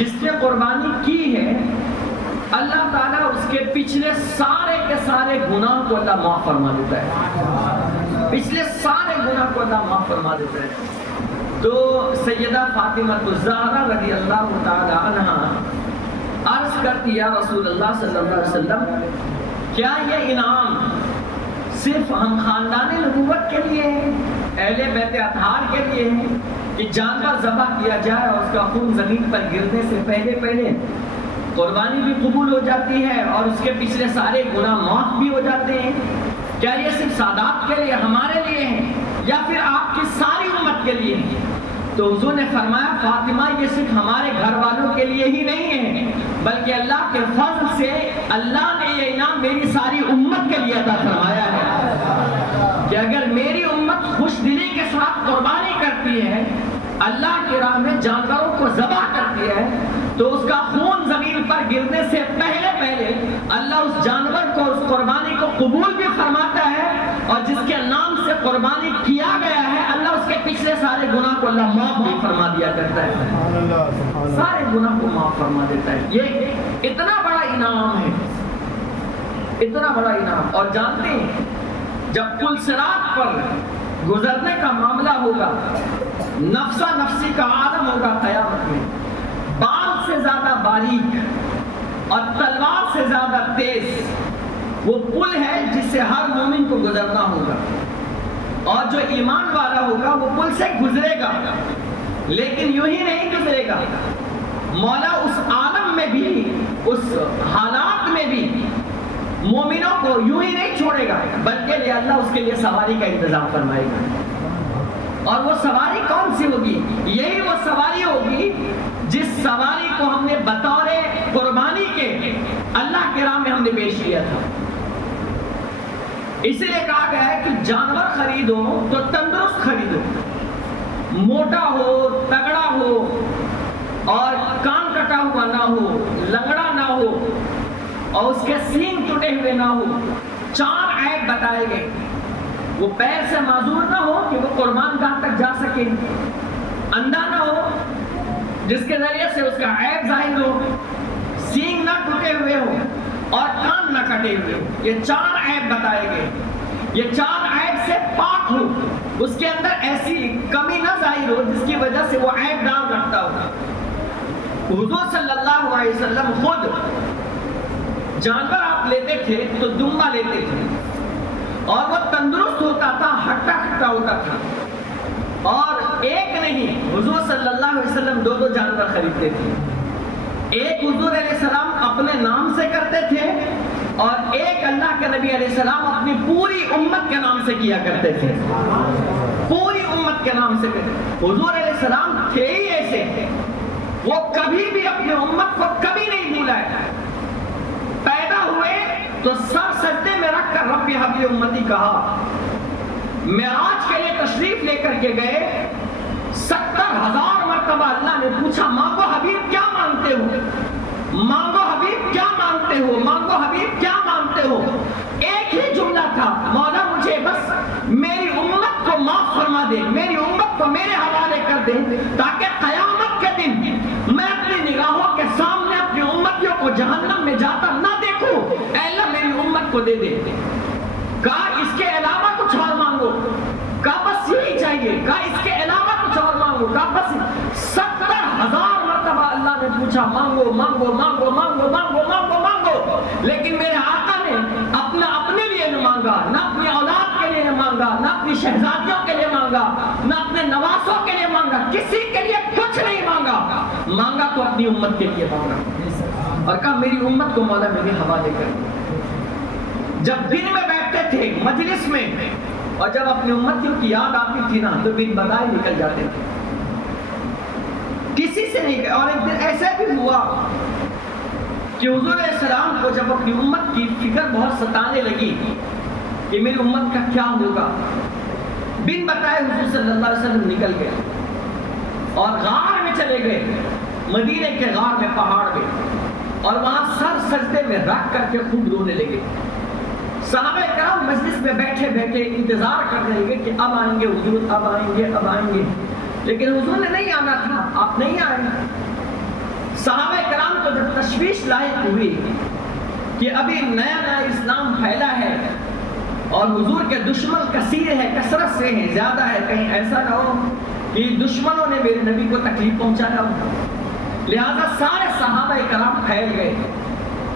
جس نے قربانی کی ہے اللہ تعالیٰ اس کے پچھلے سارے کے سارے گناہ کو اللہ معاف فرما دیتا ہے، پچھلے سارے گناہ کو اللہ معاف فرما دیتا ہے۔ تو سیدہ فاطمہ الزہرا رضی اللہ تعالی عنہا عرض کرتی یا رسول اللہ صلی اللہ علیہ وسلم، کیا یہ انعام صرف ہم خاندان نبوت کے لیے ہے، اہل بیت اطہار کے لیے ہے، کہ جانور ذبح کیا جائے اور اس کا خون زمین پر گرنے سے پہلے قربانی بھی قبول ہو جاتی ہے اور اس کے پچھلے سارے گناہ معاف بھی ہو جاتے ہیں؟ کیا یہ صرف سادات کے لیے ہمارے لیے ہے یا پھر آپ کی ساری امت کے لیے ہے؟ تو حضور نے فرمایا فاطمہ یہ صرف ہمارے گھر والوں کے لیے ہی نہیں ہے، بلکہ اللہ کے فضل سے اللہ نے یہ انعام میری ساری امت کے لیے عطا فرمایا ہے کہ اگر میری امت خوش دلی کے ساتھ قربانی کرتی ہے، اللہ کی راہ میں جانوروں کو ذبح کرتی ہے، تو اس کا خون زمین پر گرنے سے پہلے اللہ اس جانور کو، اس قربانی کو قبول بھی فرماتا ہے، اور جس کے نام سے قربانی کیا گیا ہے اللہ اس کے پچھلے سارے گناہ کو اللہ معاف بھی فرما دیا کرتا ہے، سارے گناہ کو معاف فرما دیتا ہے۔ یہ اتنا بڑا انعام ہے، اتنا بڑا انعام۔ اور جانتے ہیں جب پل صراط پر گزرنے کا معاملہ ہوگا، نفسا نفسی کا عالم ہوگا قیامت میں، بال سے زیادہ باریک اور تلوار سے زیادہ تیز وہ پل ہے جس سے ہر مومن کو گزرنا ہوگا، اور جو ایمان والا ہوگا وہ پل سے گزرے گا، لیکن یوں ہی نہیں گزرے گا، مولا اس عالم میں بھی، اس حالات میں بھی مومنوں کو یوں ہی نہیں چھوڑے گا، بلکہ اللہ اس کے لیے سواری کا انتظام فرمائے گا۔ اور وہ سواری کون سی ہوگی؟ یہی وہ سواری ہوگی جس سواری کو ہم نے بطور قربانی کے اللہ کے راہ میں ہم نے پیش کیا تھا۔ اسی لیے کہا گیا ہے کہ جانور خریدو تو تندرست خریدو، موٹا ہو، تگڑا ہو، اور کان کٹا ہوا نہ ہو، لنگڑا نہ ہو، اور اس کے سینگ ٹوٹے ہوئے نہ ہو۔ 4 عیب بتائے گئے، وہ پیر سے معذور نہ ہو کہ وہ قربان گاہ تک جا سکے، اندھا نہ ہو جس کے ذریعے سے اس کا عیب ظاہر ہو، سینگ نہ ٹوٹے ہوئے ہو، اور کان نہ کٹے ہوئے ہو۔ یہ 4 عیب بتائے گئے، یہ 4 عیب سے پاک ہو، اس کے اندر ایسی کمی نہ ظاہر ہو جس کی وجہ سے وہ عیب ڈال رکھتا ہوگا۔ حضور صلی اللہ علیہ وسلم خود جانور آپ لیتے تھے تو دمبا لیتے تھے، اور وہ تندرست ہوتا تھا، ہٹا کھٹا ہوتا تھا، اور ایک نہیں، حضور صلی اللہ علیہ وسلم 2 جانور خریدتے تھے، ایک حضور علیہ السلام اپنے نام سے کرتے تھے، اور ایک اللہ کے نبی علیہ السلام اپنی پوری امت کے نام سے کیا کرتے تھے، پوری امت کے نام سے کرتے۔ حضور علیہ السلام تھے ہی ایسے، وہ کبھی بھی اپنی امت کو کبھی نہیں بھولائے، پیدا ہوئے تو سر سجدے میں رکھ کر رب حبلی امتی کہا۔ معراج کے لیے تشریف لے کر کے گئے، 70,000 مرتبہ اللہ نے پوچھا مانگو حبیب کیا مانگتے ہو، مانگو حبیب کیا مانگتے ہو، مانگو حبیب کیا مانگتے ہو۔ ایک ہی جملہ تھا، مولا مجھے بس میری امت کو معاف فرما دے، میری امت کو میرے حوالے کر دے، تاکہ قیامت کے دن میں اپنی نگاہوں کے سامنے اپنی امتیوں کو جہنم میں جاتا نہ دیکھوں، اے اللہ میری امت کو دے دے۔ کہا اس کے علاوہ کچھ اور مانگو، کہا بس یہی چاہیے، کہا اس کے علاوہ کچھ اور مانگو، کہا بس 70,000 مرتبہ اللہ نے پوچھا مانگو مانگو مانگو مانگو مانگو مانگو مانگو، لیکن میرے آقا نے اپنے لیے نہ مانگا، نہ اپنی اولاد کے لیے نہ مانگا، نہ اپنی شہزادیوں کے لیے مانگا، نہ اپنے نواسوں کے لیے مانگا، کسی کے لیے کچھ نہیں مانگا، مانگا تو اپنی امت کے لیے مانگا، اور کہا میری امت کو مولا میرے حوالے کر۔ جب دن میں بیٹھتے تھے مجلس میں، اور جب اپنی امتیوں کی یاد آتی تھی نا تو بن بتائے نکل جاتے تھے، کسی سے نہیں۔ اور ایک دن ایسے بھی ہوا کہ حضور علیہ السلام کو جب اپنی امت کی فکر بہت ستانے لگی کہ میری امت کا کیا ہوگا، بن بتائے حضور صلی اللہ علیہ وسلم نکل گئے اور غار میں چلے گئے، مدینے کے غار میں، پہاڑ میں، اور وہاں سر سجدے میں رکھ کر کے خوب رونے لگے۔ صحابہ کرام مجلس میں بیٹھے بیٹھے انتظار کرنے لگے کہ اب آئیں گے حضور، اب آئیں گے، اب آئیں گے، لیکن حضور نے نہیں آنا تھا، آپ نہیں آئے۔ صحابہ تشویش لاحق ہوئی کہ ابھی نیا نیا اسلام پھیلا ہے اور حضور کے دشمن کثیر ہے، کثرت سے ہیں، زیادہ ہے، کہیں ایسا نہ ہو کہ دشمنوں نے میرے نبی کو تکلیف پہنچایا ہو۔ لہذا سارے صحابہ کرام پھیل گئے،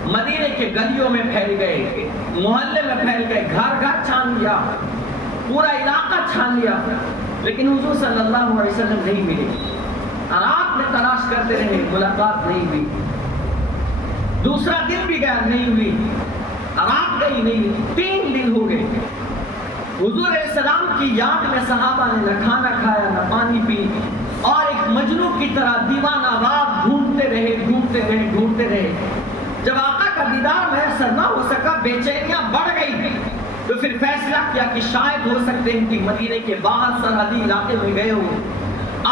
مدینے کے گلیوں میں پھیل گئے، محلے میں پھیل گئے، گھر گھر چھان لیا، پورا علاقہ چھان لیا، لیکن حضور صلی اللہ علیہ وسلم نہیں ملے۔ رات میں تلاش کرتے رہے، ملاقات نہیں ہوئی، دوسرا دن بھی گیا، نہیں ہوئی، رات گئی نہیں، 3 دن ہو گئے۔ حضور علیہ السلام کی یاد میں صحابہ نے نہ کھانا کھایا نہ پانی پی، اور ایک مجنون کی طرح دیوانہ وار ڈھونڈتے رہے۔ جب آقا کا دیدار میسر نہ ہو سکا، بے چینیاں بڑھ گئی، تو پھر فیصلہ کیا کہ شاید ہو سکتے ہیں کہ مدینے کے باہر سرحدی علاقے میں گئے ہو،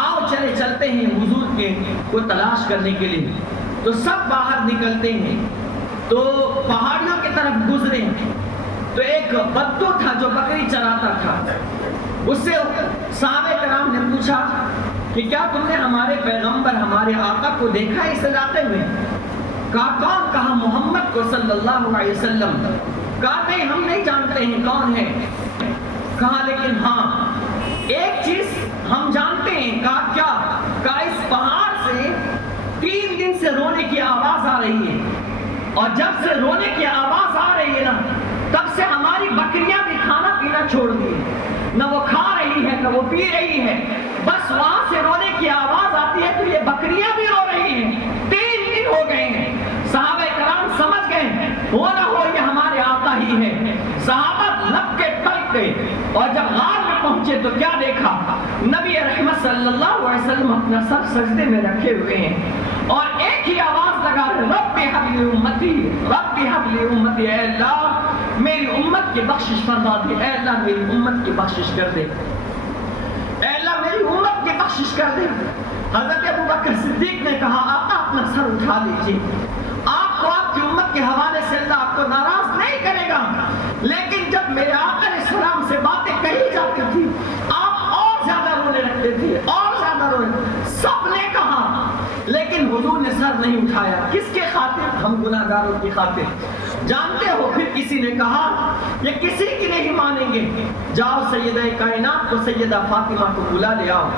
آؤ چلتے ہیں حضور کے کو تلاش کرنے کے لیے۔ تو سب باہر نکلتے ہیں، تو پہاڑیوں کی طرف گزرے، تو ایک بدو تھا جو بکری چراتا تھا، اس سے صحابہ کرام نے پوچھا کہ کیا تم نے ہمارے پیغمبر ہمارے آقا کو دیکھا اس علاقے میں؟ کہا کون؟ کہا محمد کو صلی اللہ علیہ وسلم۔ کہا نہیں، ہم نہیں جانتے ہیں کون ہے۔ کہا لیکن ہاں ایک چیز ہم جانتے ہیں۔ کہا کیا؟ کہا اس پہاڑ سے 3 دن سے رونے کی آواز آ رہی ہے، اور جب سے رونے کی آواز آ رہی ہے نا، تب سے ہماری بکریاں بھی کھانا پینا چھوڑ دی، نہ وہ کھا رہی ہے نہ وہ پی رہی ہے، بس وہاں سے رونے کی آواز آتی ہے تو یہ بکریاں بھی رو رہی ہیں۔ 3 دن ہو گئے ہیں۔ صحابہ کرام سمجھ گئے ہو نہ ہو یہ ہمارے آقا ہی ہے۔ صحابہ لب کے ٹلک گئے، اور جب غار میں پہنچے تو کیا دیکھا؟ نبی رحمت صلی اللہ علیہ وسلم اپنا سر سجدے میں رکھے ہوئے ہیں، اور ایک ہی آواز لگا رہے، رب حب لی امتی، رب حب لی امتی، اے اللہ میری امت کی بخشش فرما دے، اے اللہ میری امت کی بخشش کر دے، اے اللہ میری امت کی بخشش کر دے۔ حضرت ابوبکر صدیق نے کہا آقا اپنا سر اٹھا لیجیے، آپ کو آپ کی امت کے حوالے سے اللہ آپ کو ناراض نہیں کرے گا، لیکن جب میرے آقا علیہ السلام سے باتیں کہی جاتی تھی آپ اور زیادہ رونے لگتے تھے، اور زیادہ رونے۔ سب نے کہا لیکن حضور نے سر نہیں اٹھایا۔ کس کے خاطر؟ ہم گناہ گاروں کی خاطر۔ جانتے ہو پھر کسی نے کہا یہ کسی کی نہیں مانیں گے، جاؤ سیدہ کائنات کو، سیدہ فاطمہ کو بلا لے آؤ،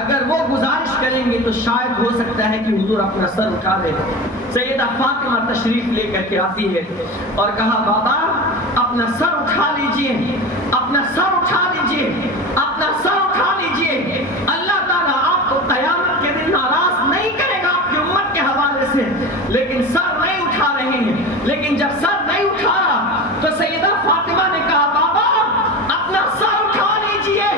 اگر وہ گزارش کریں گے تو شاید ہو سکتا ہے کہ حضور اپنا سر اٹھا لے۔ سیدہ فاطمہ تشریف لے کر کے آتی ہے اور کہا بابا اپنا سر اٹھا لیجئے، اپنا سر اٹھا لیجئے، اپنا سر اٹھا لیجئے، اللہ تعالیٰ آپ کو قیامت کے دن ناراض نہیں کرے گا آپ کی امت کے حوالے سے۔ لیکن سر نہیں اٹھا رہے ہیں، لیکن جب سر نہیں اٹھایا تو سیدہ فاطمہ نے کہا بابا اپنا سر اٹھا لیجئے،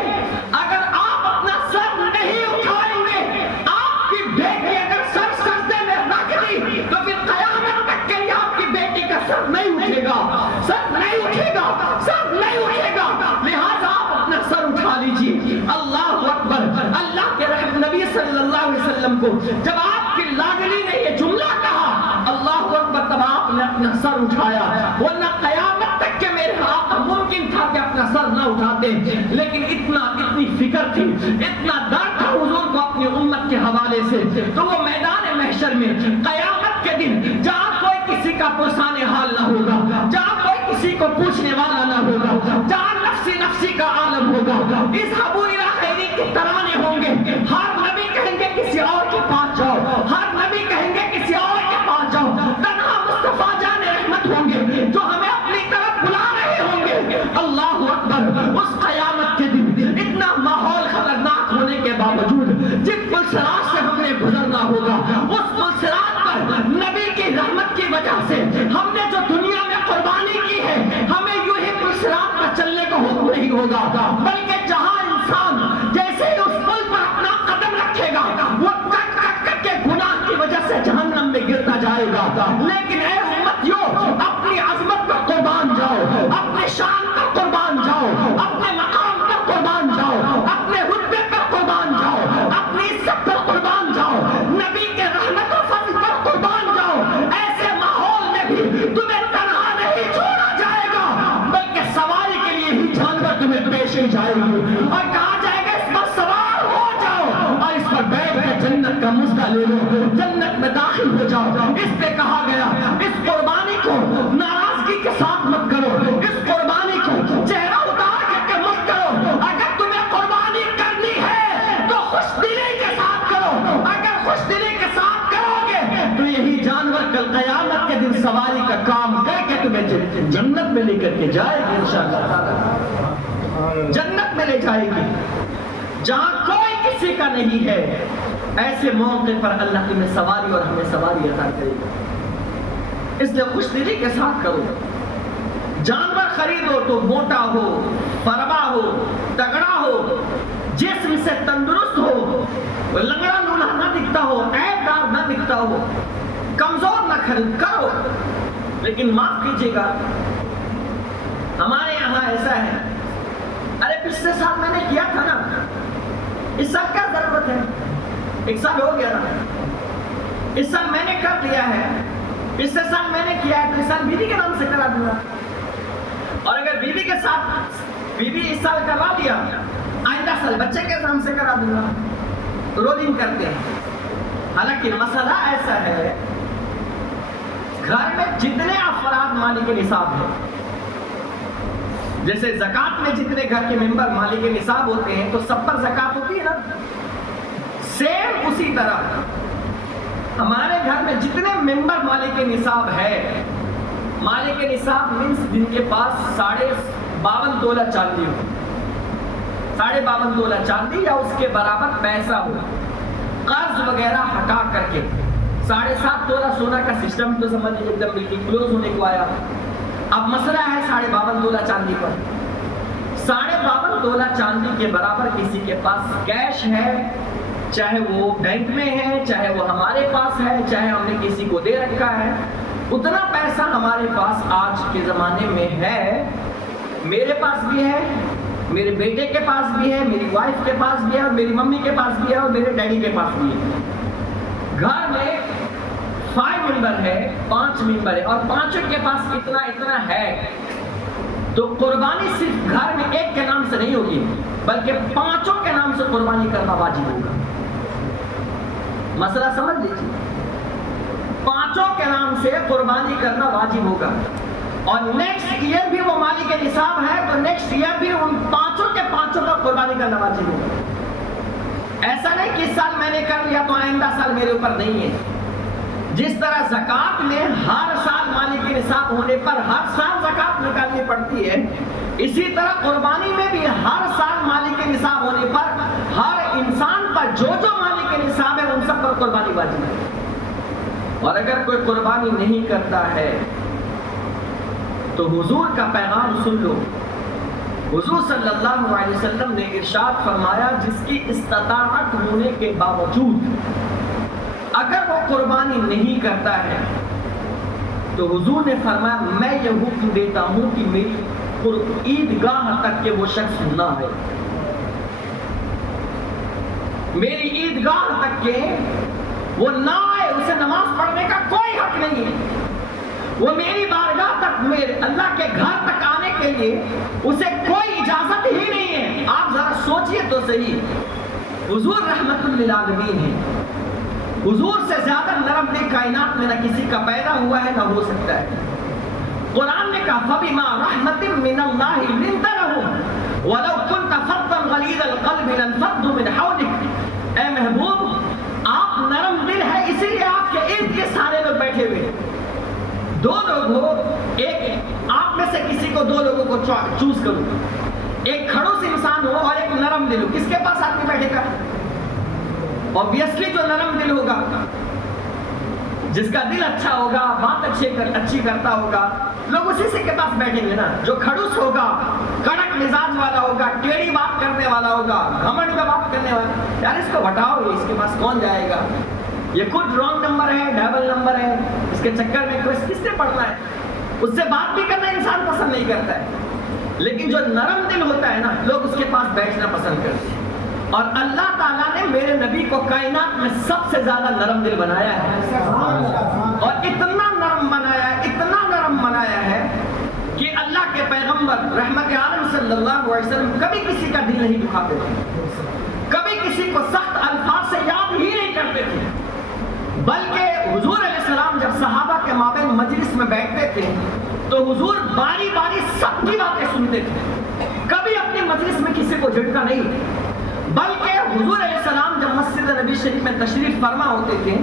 اگر آپ اپنا سر نہیں اٹھائیں گے، آپ کی بیٹی اگر سر سجدے میں رکھ دی تو پھر قیامت تک کے لیے آپ کی بیٹی کا سر نہیں اٹھے گا، سر نہیں اٹھے گا، سر نہیں اٹھے گا، لہٰذا آپ اپنا سر اٹھا لیجئے۔ اللہ اکبر۔ اللہ کے رحمت نبی صلی اللہ علیہ وسلم کو جب آپ کی لاڈلی نے یہ جملہ کہا اللہ اکبر، تب آپ نے اپنا سر اٹھایا، ورنہ قیامت تک کے میرے آقا ممکن تھا کہ اپنا سر نہ اٹھاتے، لیکن اتنی فکر تھی، اتنا ڈر تھا حضور کو اپنی امت کے حوالے سے، تو وہ میدان محشر میں قیامت کے دن جہاں کوئی کسی کا پرسان حال نہ ہوگا، جہاں کوئی کسی کو پوچھنے والا نہ ہوگا، جہاں نفسی نفسی کا عالم ہوگا، اذهبوا الى خیری کے ترانے ہوں گے، ہر نبی کہیں گے کسی اور کے پاس جاؤ، ہر نبی کہیں گے کسی اور کے پاس جاؤ، تنہا مصطفیٰ جان رحمت ہوں گے جو ہمیں اپنی طرف بلا رہے ہوں گے۔ اللہ اکبر۔ اس قیامت کے دن اتنا ماحول خطرناک ہونے کے باوجود جس پلسرات سے ہم نے گزرنا ہوگا، اس پلسرات پر نبی کی رحمت کی وجہ سے ہم نے جو دنیا میں قربانی کی ہے، ہمیں یوں ہی پلسرات پر چلنے کا حکم نہیں ہوگا، بلکہ جہاں انسان جیسے ہی اس پل پر اپنا قدم رکھے گا وہ کٹ کٹ کٹ کے گناہ کی وجہ سے جہنم میں گرتا جائے گا۔ لیکن اے امتیوں، اپنی عظمت پر قربان جاؤ، اپنے شان پر قربان جاؤ، اپنے مقام پر قربان جاؤ، اپنے رتبے پر قربان جاؤ، اپنی عزت پر قربان جاؤ، نبی کے رحمت و فضل پر قربان جاؤ۔ ایسے ماحول میں بھی تمہیں تنہا نہیں چھوڑا جائے گا، بلکہ سواری کے لیے ہی جانور تمہیں پیش کی جائے کا مزدہ لے لو، جنت میں داخل ہو جاؤ۔ اس پہ کہا گیا اس قربانی کو ناراضگی کے ساتھ مت کرو، اس قربانی کو چہرہ اتار کے مت کرو۔ اگر تمہیں قربانی کرنی ہے تو خوش دلی کے ساتھ کرو، اگر خوش دلی کے ساتھ کرو گے تو یہی جانور کل قیامت کے دن سواری کا کام کر کے تمہیں جنت میں لے کر کے جائے گی انشاءاللہ تعالی، جنت میں لے جائے گی جہاں کوئی کسی کا نہیں ہے۔ ایسے موقع پر اللہ تمہیں سواری اور ہمیں سواری عطا کرے گا، اس لیے خوش دلی کے ساتھ کرو۔ جانور خریدو تو موٹا ہو، فربا ہو، تگڑا ہو، جسم سے تندرست ہو، لنگڑا لولہا نہ دکھتا ہو، عیب دار نہ دکھتا ہو، کمزور نہ خرید کرو۔ لیکن معاف کیجیے گا، ہمارے یہاں ایسا ہے، ارے پچھلے سال میں نے کیا تھا نا، اس سال کیا ضرورت ہے، ایک سال ہو گیا نا، اس سال میں نے کر لیا ہے، پچھلے سال میں نے کیا ہے تو اس سال بیوی کے نام سے کرا دوں گا، اور اگر بیوی کے ساتھ بیوی اس سال کروا دیا، آئندہ سال بچے کے نام سے کرا دوں گا، رولنگ کرتے ہیں۔ حالانکہ مسئلہ ایسا ہے، گھر میں جتنے افراد مالک نصاب ہیں، جیسے زکوٰۃ میں جتنے گھر کے ممبر مالک نصاب ہوتے ہیں تو سب پر زکوٰۃ ہوتی ہے نا، سیم اسی طرح ہمارے گھر میں جتنے ممبر مالک نصاب ہے، مالک نصاب مینس جن کے پاس 52.5 تولہ چاندی ہو، 52.5 تولہ چاندی یا اس کے برابر پیسہ ہو، قرض وغیرہ ہٹا کر کے 7.5 تولہ سونا کا سسٹم تو سمجھ لیجیے ایک دم بالکل کلوز ہونے کو آیا۔ اب مسئلہ ہے 52.5 تولہ چاندی پر، 52.5 تولہ چاندی کے برابر کسی کے پاس کیش ہے، چاہے وہ بینک میں ہے، چاہے وہ ہمارے پاس ہے، چاہے ہم نے کسی کو دے رکھا ہے، اتنا پیسہ ہمارے پاس آج کے زمانے میں ہے، میرے پاس بھی ہے، میرے بیٹے کے پاس بھی ہے، میری وائف کے پاس بھی ہے، اور میری ممی کے پاس بھی ہے، اور میرے ڈیڈی کے پاس بھی ہے۔ گھر میں 5 ممبر ہے، 5 ممبر ہے، اور پانچوں کے پاس اتنا ہے، تو قربانی صرف گھر میں ایک کے نام سے نہیں ہوگی بلکہ 5 کے نام سے قربانی کرنا واجب ہوگا۔ مسئلہ سمجھ لیجیے، 5 کے نام سے قربانی کرنا واجب ہوگا، اور نیکسٹ ایئر بھی وہ مالک نصاب ہے تو نیکسٹ ایئر بھی ان 5 کے 5 کا قربانی کرنا واجب ہوگا۔ ایسا نہیں کہ اس سال میں نے کر لیا تو آئندہ سال میرے اوپر نہیں ہے۔ جس طرح زکوٰۃ میں ہر سال مالک نصاب ہونے پر ہر سال زکوٰۃ نکالنی پڑتی ہے، اسی طرح قربانی میں بھی ہر سال مالک نصاب ہونے پر ہر انسان پر جو مالک نصاب ہے ان سب پر قربانی واجب ہے۔ اور اگر کوئی قربانی نہیں کرتا ہے تو حضور کا پیغام سن لو، حضور صلی اللہ علیہ وسلم نے ارشاد فرمایا، جس کی استطاعت ہونے کے باوجود اگر وہ قربانی نہیں کرتا ہے تو حضور نے فرمایا میں یہ حکم دیتا ہوں کہ میری عیدگاہ تک کہ وہ شخص نہ آئے، میری عیدگاہ تک کہ وہ نہ آئے، اسے نماز پڑھنے کا کوئی حق نہیں ہے، وہ میری بارگاہ تک، میرے اللہ کے گھر تک آنے کے لیے اسے کوئی اجازت ہی نہیں ہے۔ آپ ذرا سوچئے تو صحیح، حضور رحمت للعالمین ہے، حضور سے زیادہ نرم دل کائنات میں نہ کسی کا پیدا ہوا ہے نہ ہو سکتا ہے۔ قرآن نے کہا فَبِمَا رَحْمَةٍ مِّنَ اللَّهِ لِنتَ لَهُمْ وَلَوْ كُنْتَ فَظًّا غَلِيظَ الْقَلْبِ لَانفَضُّوا مِنْ حَوْلِكَ۔ اے محبوب، آپ نرم دل ہے، اسی لیے آپ کے ارد کے سارے لوگ بیٹھے ہوئے، 2 لوگ ہو، ایک آپ میں سے کسی کو 2 لوگوں کو چوز کروں، ایک کھڑوس انسان ہو اور ایک نرم دل ہو، کس کے پاس آدمی بیٹھے گا؟ obviously جو نرم دل ہوگا، جس کا دل اچھا ہوگا، بات اچھی کرتا ہوگا، لوگ اسی سے کے پاس بیٹھیں گے نا۔ جو کھڑوس ہوگا، کڑک مزاج والا ہوگا، ٹیڑھی بات کرنے والا ہوگا، گھمنڈ میں بات کرنے والا، یار اس کو ہٹاؤ، اس کے پاس کون جائے گا، یہ خود رانگ نمبر ہے، ڈبل نمبر ہے، اس کے چکر میں کس نے پڑھنا ہے، اس سے بات بھی کرنا انسان پسند نہیں کرتا ہے۔ لیکن جو نرم دل ہوتا ہے نا، لوگ اس کے پاس بیٹھنا پسند کرتے ہیں، اور اللہ تعالیٰ نے میرے نبی کو کائنات میں سب سے زیادہ نرم دل بنایا ہے، اور اتنا نرم بنایا ہے، اتنا نرم بنایا ہے کہ اللہ کے پیغمبر رحمت عالم صلی اللہ علیہ وسلم کبھی کسی کا دل نہیں دکھاتے تھے، کبھی کسی کو سخت الفاظ سے یاد ہی نہیں کرتے کرتے تھے، بلکہ حضور علیہ السلام جب صحابہ کے مابین مجلس میں بیٹھتے تھے تو حضور باری باری سب کی باتیں سنتے تھے، کبھی اپنی مجلس میں کسی کو جھٹکا نہیں، بلکہ حضور علیہ السلام جب مسجد نبی شریف میں تشریف فرما ہوتے تھے،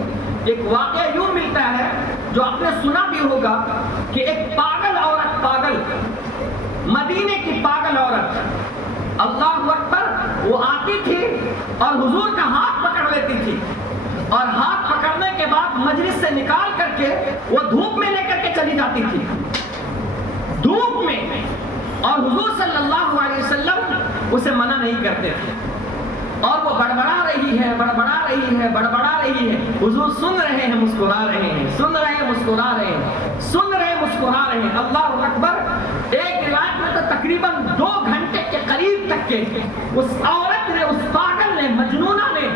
ایک واقعہ یوں ملتا ہے جو آپ نے سنا بھی ہوگا کہ ایک پاگل عورت، پاگل مدینے کی پاگل عورت، اللہ اکبر، وہ آتی تھی اور حضور کا ہاتھ پکڑ لیتی تھی، اور ہاتھ پکڑنے کے بعد مجلس سے نکال کر کے وہ دھوپ میں لے کر کے چلی جاتی تھی، دھوپ میں، اور حضور صلی اللہ علیہ وسلم اسے منع نہیں کرتے تھے، اور وہ بڑبڑا رہی ہے، بڑبڑا رہی ہے، بڑبڑا رہی ہے، حضور سن رہے ہیں، مسکرا رہے ہیں، سن رہے ہیں، مسکرا رہے ہیں، سن رہے ہیں، مسکرا رہے ہیں، اللہ اکبر۔ ایک روایت میں تو تقریباً 2 گھنٹے کے قریب تک کے اس عورت نے، اس پاگل نے، مجنونہ نے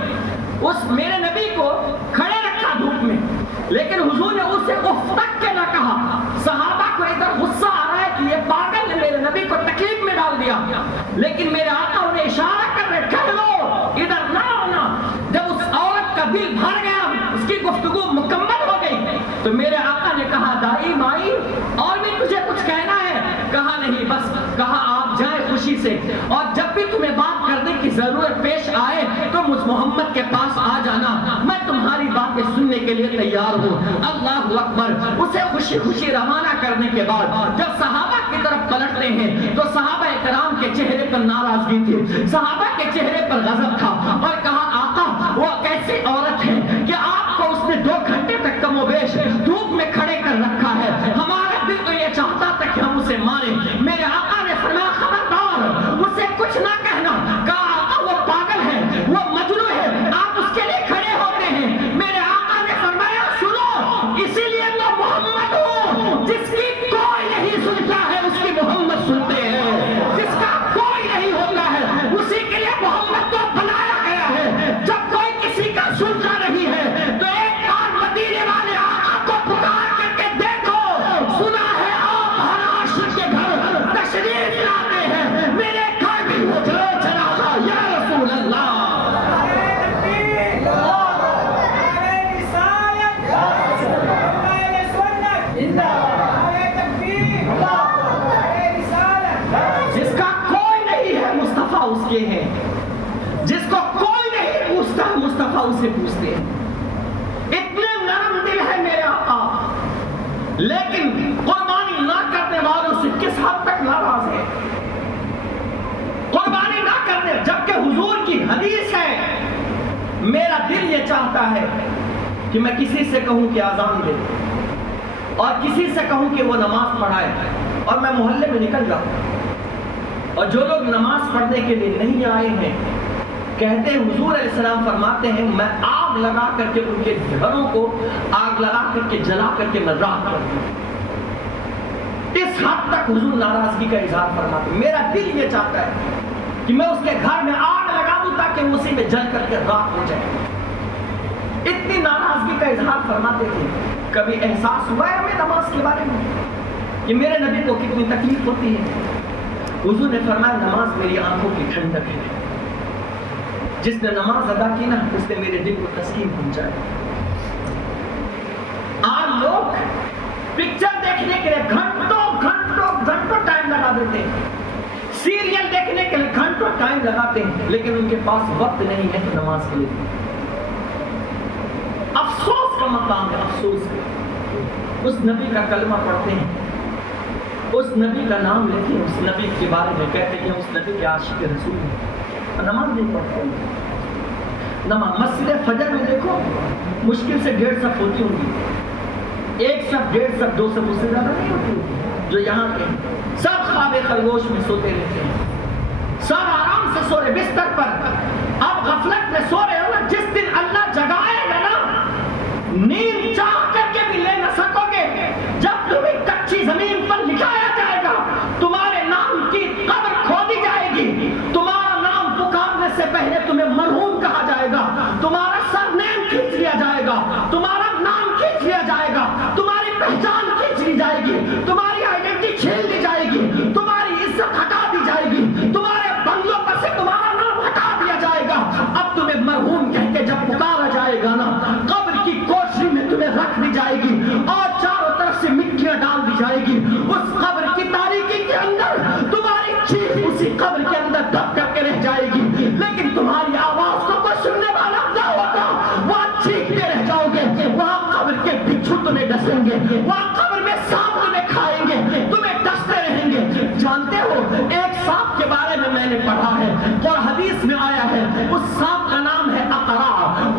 اس میرے نبی کو کھڑے رکھا دھوپ میں، لیکن حضور نے اسے اف تک کے نہ کہا۔ صحابہ کو ادھر غصہ آ رہا ہے کہ یہ پاگل نے میرے نبی کو تکلیف میں ڈال دیا، لیکن میرے آقا انہیں اشارہ کر رہے، کہہ لو ادھر نہ ہونا۔ جب اس عورت کا دل بھر گیا، اس کی گفتگو مکمل ہو گئی، تو میرے آقا نے کہا، دائی مائی اور بھی تجھے کچھ کہنا ہے؟ کہا نہیں، بس کہا آپ جائیں خوشی سے، اور جب بھی تمہیں بات کرنے کی ضرورت پیش آئے تو مجھ محمد کے پاس آ جانا، میں تمہاری باتیں سننے کے لیے تیار ہوں۔ اللہ اکبر۔ اسے خوشی خوشی روانہ کرنے کے بعد جب صحابہ کی طرف پلٹتے ہیں تو صحابہ کرام کے چہرے پر ناراضگی تھی، صحابہ کے چہرے پر غضب تھا، اور کہا آقا وہ کیسی عورت ہے کہ آپ کو اس نے 2 گھنٹے تک کم و بیش دھوپ میں کھڑے کر رکھا ہے، ہمارا دل تو یہ چاہتا تھا کہ ہم اسے ماریں۔ میرے آقا نے فرمایا خبردار اسے کچھ نہ کہنا۔ کہا آقا وہ پاگل ہے، وہ مجنون ہے، آپ اس کے لیے کھڑے ہوتے ہیں۔ میرے آقا نے فرمایا سنو، اسی لیے تو محمد ہوں، جس کی کوئی نہیں سنتا ہے اس کی محمد سنتے ہیں، جس کا کوئی نہیں ہوتا ہے اسی کے لیے محمد کو بنایا گیا ہے۔ جب کوئی کسی کا سنتا نہیں ہے تو ایک بار مدینے والے آقا کو پکار کر کے دیکھو، سنا ہے آپ ہر عاشق کے گھر تشریف لاتے ہیں، میرے گھر بھی وہ چلا تھا یا رسول اللہ۔ جس کا کوئی نہیں ہے مصطفیٰ اس کے ہیں، جس کو کوئی نہیں پوچھتا مصطفیٰ اسے پوچھتے ہیں۔ اتنے نرم دل ہے میرے آقا، لیکن قربانی نہ کرنے والوں سے کس حد تک ناراض ہے، قربانی نہ کرنے، جبکہ حضور کی حدیث ہے، میرا دل یہ چاہتا ہے کہ میں کسی سے کہوں کہ اذان دے، اور کسی سے کہوں کہ وہ نماز پڑھائے، اور میں محلے میں نکل جاؤں، اور جو لوگ نماز پڑھنے کے لیے نہیں آئے ہیں کہتے ہیں، حضور علیہ السلام فرماتے ہیں میں آگ لگا کر کے ان کے گھروں کو آگ لگا کر کے جلا کر کے میں راکھ کرتا ہوں۔ اس حد تک حضور ناراضگی کا اظہار فرماتے ہیں۔ میرا دل یہ چاہتا ہے کہ میں اس کے گھر میں آگ لگا دوں تاکہ وہ اسی میں جل کر کے راکھ ہو جائے۔ اتنی ناراضگی کا اظہار فرماتے تھے۔ کبھی احساس ہوا ہے ہمیں نماز کے بارے میں کہ میرے نبی کو کتنی تکلیف ہوتی ہے؟ حضور نے فرمایا نماز میری آنکھوں کی ٹھنڈک ہے، جس نے نماز ادا کی نا اس نے میرے دل کو تسکین پہنچایا۔ آج لوگ پکچر دیکھنے کے لیے گھنٹوں گھنٹوں گھنٹوں ٹائم لگا دیتے ہیں، سیریل دیکھنے کے لیے گھنٹوں ٹائم لگاتے ہیں، لیکن ان کے پاس وقت نہیں ہے کہ نماز کے لیے۔ افسوس کا مقام ہے، افسوس کا۔ اس نبی کا کلمہ پڑھتے ہیں، اس نبی کا نام لیتے ہیں، اس نبی کے بارے میں کہتے ہیں اس نبی کے عاشق رسول ہیں، نماز نہیں پڑھتے ہیں۔ نماز مسجد فجر میں دیکھو مشکل سے 1.5 صف ہوتی ہوں گی، 1 صف 1.5 صف 2 صف اس سے زیادہ نہیں ہوتی ہوگی۔ جو یہاں کے سب خواب خرگوش میں سوتے رہتے ہیں، سب آرام سے سو رہے بستر پر، اب غفلت میں سو رہے ہو نا، جس دن اللہ جگائے گا نا نیند چاہ کر کے بھی لے نہ سکو گے۔ جب تمہیں کچی زمین پر لکھایا جائے گا، تمہارے نام کی قبر کھودی جائے گی، تمہارا نام پکارنے سے پہلے تمہیں مرحوم کہا جائے گا، تمہارا سر نیم کھینچ لیا جائے گا، تمہارا نام کھینچ لیا جائے گا، تمہاری پہچان کھینچ لی جائے گی، تمہاری آئیڈینٹی چھین لی جائے گی، تمہاری عزت ہٹا دی جائے گی، تمہارے بنگلوں پر سے تمہارا نام ہٹا دیا جائے گا۔ اب تمہیں مرحوم کہہ کے جب پکارا جائے گا نا میں تمہیں رکھ دی جائے گی اور چاروں طرف سے مٹیاں ڈال دی جائے گی. اس قبر کی تاریکی کے اندر تمہاری چیخ اسی قبر کے اندر دب کر کے رہ جائے گی, لیکن تمہاری آواز کو کوئی سننے والا نہ ہوگا. وہاں چیختے رہ جاؤ گے, وہاں قبر کے بچھو تمہیں ڈسیں گے, وہاں قبر میں سانپ تمہیں کھائیں گے, تمہیں ڈستے رہیں گے. جانتے ہو ایک سانپ کے بارے میں نے پڑھا ہے اور حدیث میں آیا ہے, اس سانپ کا نام ہے اقرع.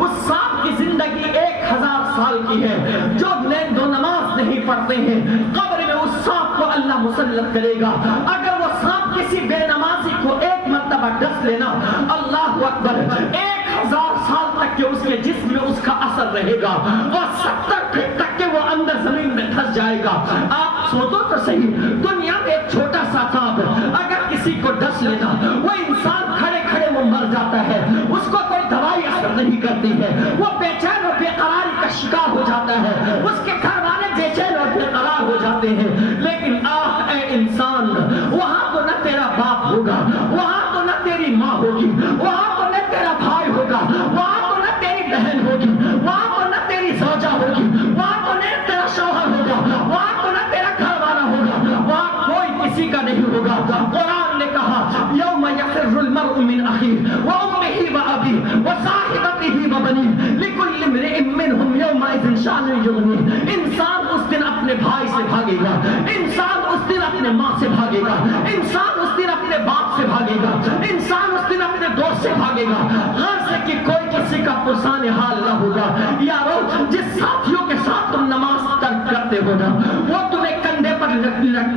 اس سانپ کی زندگی 1000 سال کی ہے. جو دو نماز نہیں پڑھتے ہیں قبر میں اس سانپ کو اللہ مسلط کرے گا. اگر وہ سانپ کسی بے نمازی کو ایک مرتبہ ڈس لینا, اللہ اکبر, 1000 سال تک کہ اس کے جسم میں اس کا اثر رہے گا اور 70 فٹ تک کہ وہ اندر زمین میں دھس جائے گا. آپ سوچو تو صحیح, دنیا میں ایک چھوٹا سا سانپ اگر کسی کو ڈس لینا, وہ انسان کھڑے کھڑے وہ مر جاتا ہے, اس کو کوئی دوائی اثر نہیں کرتی ہے, وہ بے چین اور بے قراری کا شکار ہو جاتا ہے, اس کے گھر والے بے چین اور بے قرار ہو جاتے ہیں. لیکن آہ اے انسان, وہاں تو نہ تیرا باپ ہوگا, وہاں تو نہ تیری ماں ہوگی, وہاں تو نہ تیرا بھائی ہوگا, وہاں تو نہ تیری بہن ہوگی, وہاں تو نہ تیری زوجہ ہوگی, وہاں تو نہ تیرا شوہر ہوگا, وہاں تو نہ تیرا گھر والا ہوگا, وہاں کوئی کسی کا نہیں ہوگا. قرآن نے کہا یوم یفر المرء من اخیہ وامہ وابیہ وصاحبتہ وبنیہ لکل امرئ منہم یومئذ شأن یغنیہ. انسان اس دن اپنے بھائی سے بھاگے گا, انسان اس دن اپنے ماں سے بھاگے گا, انسان اس دن اپنے باپ سے بھاگے گا, انسان اس دن اپنے دوست سے بھاگے گا. غرض ہے کہ کوئی کسی کا پرسان حال نہ ہوگا. یارو, جس ساتھیوں کے ساتھ تم نماز ترک کرتے ہو نا, وہ تمہیں کندھے پر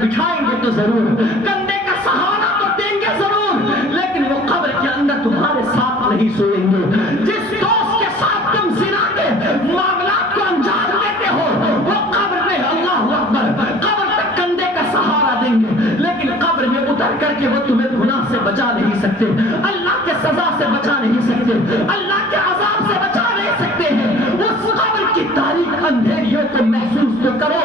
بٹھائیں گے تو ضرور, کندھے کا سہارا تو دیں گے ضرور, لیکن وہ قبر کے اندر تمہارے ساتھ نہیں سوئیں گے. جس دوست کے ساتھ تم زنا کے معاملات کو انجام دیتے ہو, وہ قبر میں, اللہ اکبر, قبر تک کندھے کا سہارا دیں گے, لیکن قبر میں اتر کر کے وہ تمہیں گناہ سے بچا نہیں سکتے, اللہ کے سزا سے بچا نہیں سکتے, اللہ کے عذاب سے بچا نہیں سکتے ہیں. اس قبر کی تاریک اندھیریوں کو محسوس تو کرو.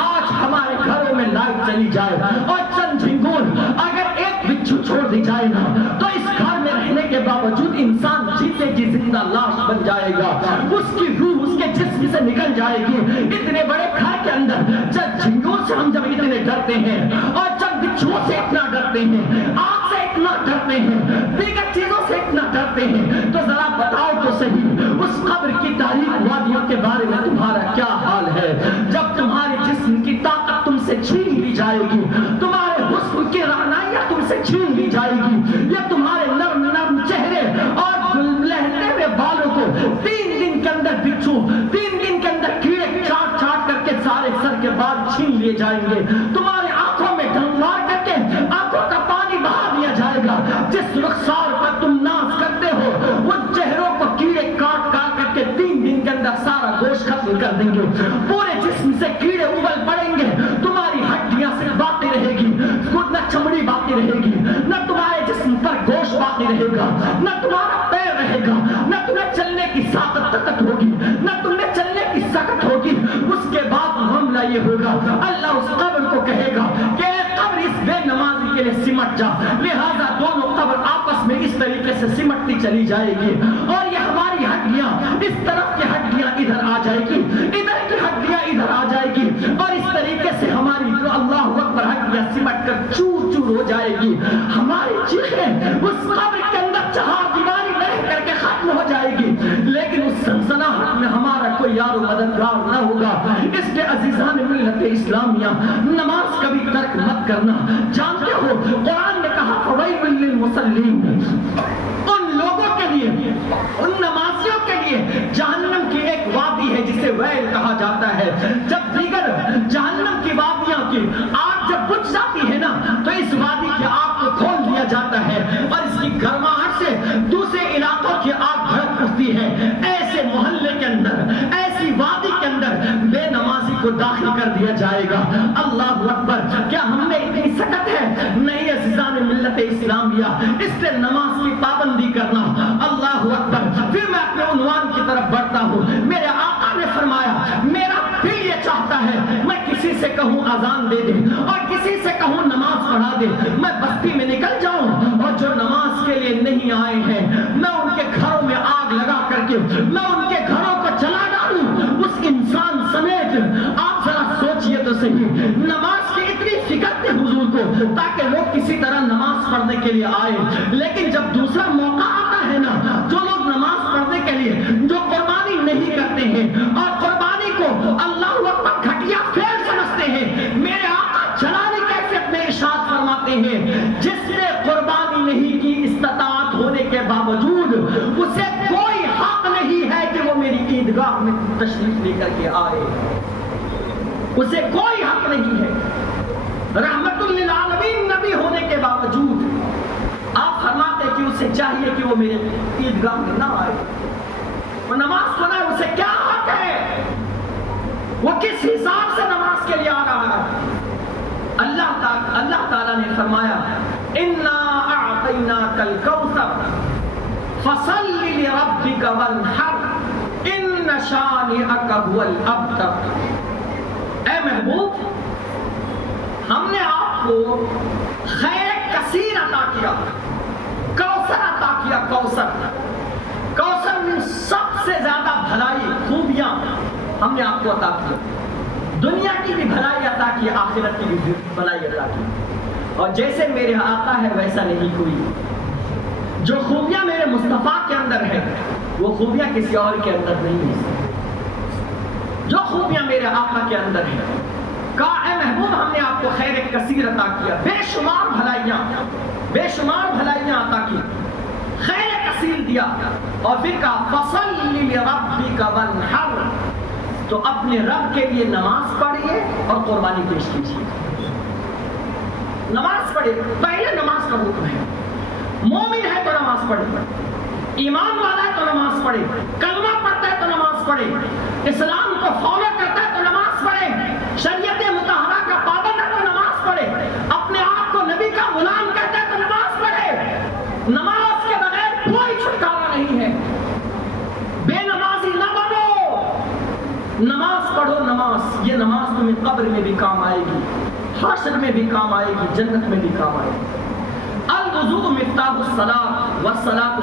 آج ہمارے گھروں میں لائٹ چلی جائے اور چند جھنگور اگر ایک بچھو چھوڑ دی جائے نا, تو اس گھر میں رہنے کے باوجود انسان جیتے جی زندہ لاش بن جائے گا. اس کی روح اس کے جسم سے نکل جائے گی. اتنے بڑے گھر کے اندر چند جھنگور سے ہم جب اتنے ڈرتے ہیں اور چند بچھوؤں سے اتنا ڈرتے ہیں, آگ سے اتنا ڈرتے ہیں, دیگر چیزوں سے اتنا ڈرتے ہیں, تو ذرا بتاؤ تو صحیح اس قبر کی تاریک وادیوں کے بارے میں تمہارا کیا حال ہے. جب تمہارے جسم کی طاقت تم سے چھین لی جائے گی, تمہارے حسن کی رعنائیاں تم سے چھین لی جائے گی, یہ تمہارے نرم نرم چہرے اور لہتے ہوئے بالوں کو 3 دن کے اندر بچھو, 3 دن کے اندر کیڑے چاٹ چاٹ کر کے سارے سر کے بال چھین لیے جائیں گے. تمہاری آنکھوں میں ڈنگ مار کر کے آنکھوں کا پانی بہا دیا جائے گا. جس رخسار پر تم ناز کرتے ہو, ان چہروں کو کیڑے کاٹ کاٹ کر کے 3 دن کے اندر سارا گوشت ختم کر دیں گے. پورے جسم سے کیڑے ابل پڑیں گے, تمہاری ہڈیاں سے باقی رہے گی, نہ چمڑی باقی رہے گی, نہ تمہارے جسم پر گوشت باقی رہے گا, نہ تمہارا پیر رہے گا, نہ تمہیں چلنے کی طاقت ہوگی, نہ تمہیں چلنے کی سکت ہوگی. اس کے بعد معاملہ یہ ہوگا, اللہ اس قبر کو کہے گا کہ اے قبر اس بے نمازی کے لیے سمٹ جا. لہذا دونوں قبر آپس میں اس طریقے سے سمٹتی چلی جائے گی, اور یہ ہماری ہڈیاں, اس طرف کی ہڈیاں ادھر آ جائے گی, ادھر کی ہڈیاں ادھر آ جائے گی, اور اس طریقے سے ہماری جو اللہ اکبر ہڈیاں سمٹ کر چور چور ہو جائے گی. ہماری چیخیں اس قبر کے اندر چہار دیواری رہ کر کے ختم ہو جائے گی, لیکن اس سنسناہٹ میں ہمارا کوئی یار و مددگار نہ ہوگا. اس لیے عزیزان ملت اسلامیہ, نماز کبھی ترک مت کرنا. جانتے ہو قرآن نے کہا فویل للمصلین, ان لوگوں کے لیے, ان نمازیوں کے لیے جہنم کی ایک وادی ہے جسے ویل کہا جاتا ہے. جب دیگر جہنم کی وادیاں کی آگ جب بجھ جاتی ہے نا, تو اس وادی کی آگ کو کھول دیا جاتا ہے اور اس کی گرماہٹ سے دوسرے علاقوں کی آگ بھڑک اٹھتی ہے. ایسے محلے کے اندر, ایسی وادی کے اندر بے نمازی کو داخل کر دیا جائے گا. اللہ اکبر, کیا ہم میں اتنی سکت ہے؟ نہیں عزیزان ملت اسلامیہ, اس سے نماز کی پابندی کرنا. اللہ اکبر. پھر میں اپنے عنوان کی طرف بڑھتا ہوں. میرے آقا نے فرمایا, میرا دل یہ چاہتا ہے میں کسی سے کہوں اذان دے دے اور کسی سے کہوں نماز پڑھا دے, میں بستی میں نکل جاؤں اور جو نماز کے لیے نہیں آئے ہیں میں ان کے گھروں میں آگ لگا کر کے میں ان کے گھروں کو جلا ڈالوں. اس انسان صحیح نماز کی اتنی فکر تھی حضور کو تاکہ لوگ کسی طرح نماز پڑھنے کے لیے آئے، لیکن جب دوسرا موقع آتا ہے نا، جو لوگ نماز پڑھنے کے لیے جو قربانی نہیں کرتے ہیں اور قربانی کو اللہ اکبر گھٹیا فعل سمجھتے ہیں، میرے آقا جلالی کیفیت میں ارشاد فرماتے ہیں جس نے قربانی نہیں کی استطاعت ہونے کے باوجود اسے کوئی حق نہیں ہے کہ وہ میری عیدگاہ میں تشریف لے کر کے آئے، اسے کوئی حق نہیں ہے، رحمت للعالمین نبی ہونے کے باوجود آپ فرماتے کہ اسے چاہیے کہ وہ میرے عیدگاہ میں نہ آئے، وہ نماز پڑھے، اسے کیا حق ہے، وہ کس حساب سے نماز کے لیے آ رہا ہے؟ اللہ تعالیٰ نے فرمایا اِنَّا أَعْطَيْنَاكَ الْكَوْثَرَ فَصَلِّ لِرَبِّكَ وَانْحَرْ إِنَّ شَانِئَكَ هُوَ الْأَبْتَرُ۔ اے محبوب، ہم نے آپ کو خیر کثیر عطا کیا، کوثر عطا کیا، کوثر میں سب سے زیادہ بھلائی خوبیاں ہم نے آپ کو عطا کی، دنیا کی بھی بھلائی عطا کی، آخرت کی بھی بھلائی عطا کی، اور جیسے میرے آقا ہے ویسا نہیں کوئی، جو خوبیاں میرے مصطفیٰ کے اندر ہے وہ خوبیاں کسی اور کے اندر نہیں ہیں، جو خوبیاں میرے آقا کے اندر ہیں، کہا اے محبوب ہم نے آپ کو خیر کثیر عطا کیا، بے شمار بھلائیاں عطا کی، خیر کثیر دیا، اور پھر کہا فَصَلِّ لِرَبِّكَ وَانْحَرْ، تو اپنے رب کے لیے نماز پڑھیے اور قربانی پیش کیجیے، نماز پڑھے، پہلے نماز کا حکم ہے، مومن ہے تو نماز پڑھے، ایمان والا ہے تو نماز پڑھے، کلمہ پڑھتا ہے تو نماز پڑھے، اسلام کو فالو کرتا ہے تو نماز پڑھے، شریعت مطہرہ کا پابند ہے تو نماز پڑھے، اپنے آپ کو نبی کا غلام کہتا ہے تو نماز پڑھے، نماز کے بغیر کوئی چھٹکارا نہیں ہے، بے نمازی نہ بنو، نماز پڑھو، نماز، یہ نماز تمہیں قبر میں بھی کام آئے گی، حشر میں بھی کام آئے گی، جنت میں بھی کام آئے گی۔ الوضوء مفتاح الصلاۃ والصلاۃ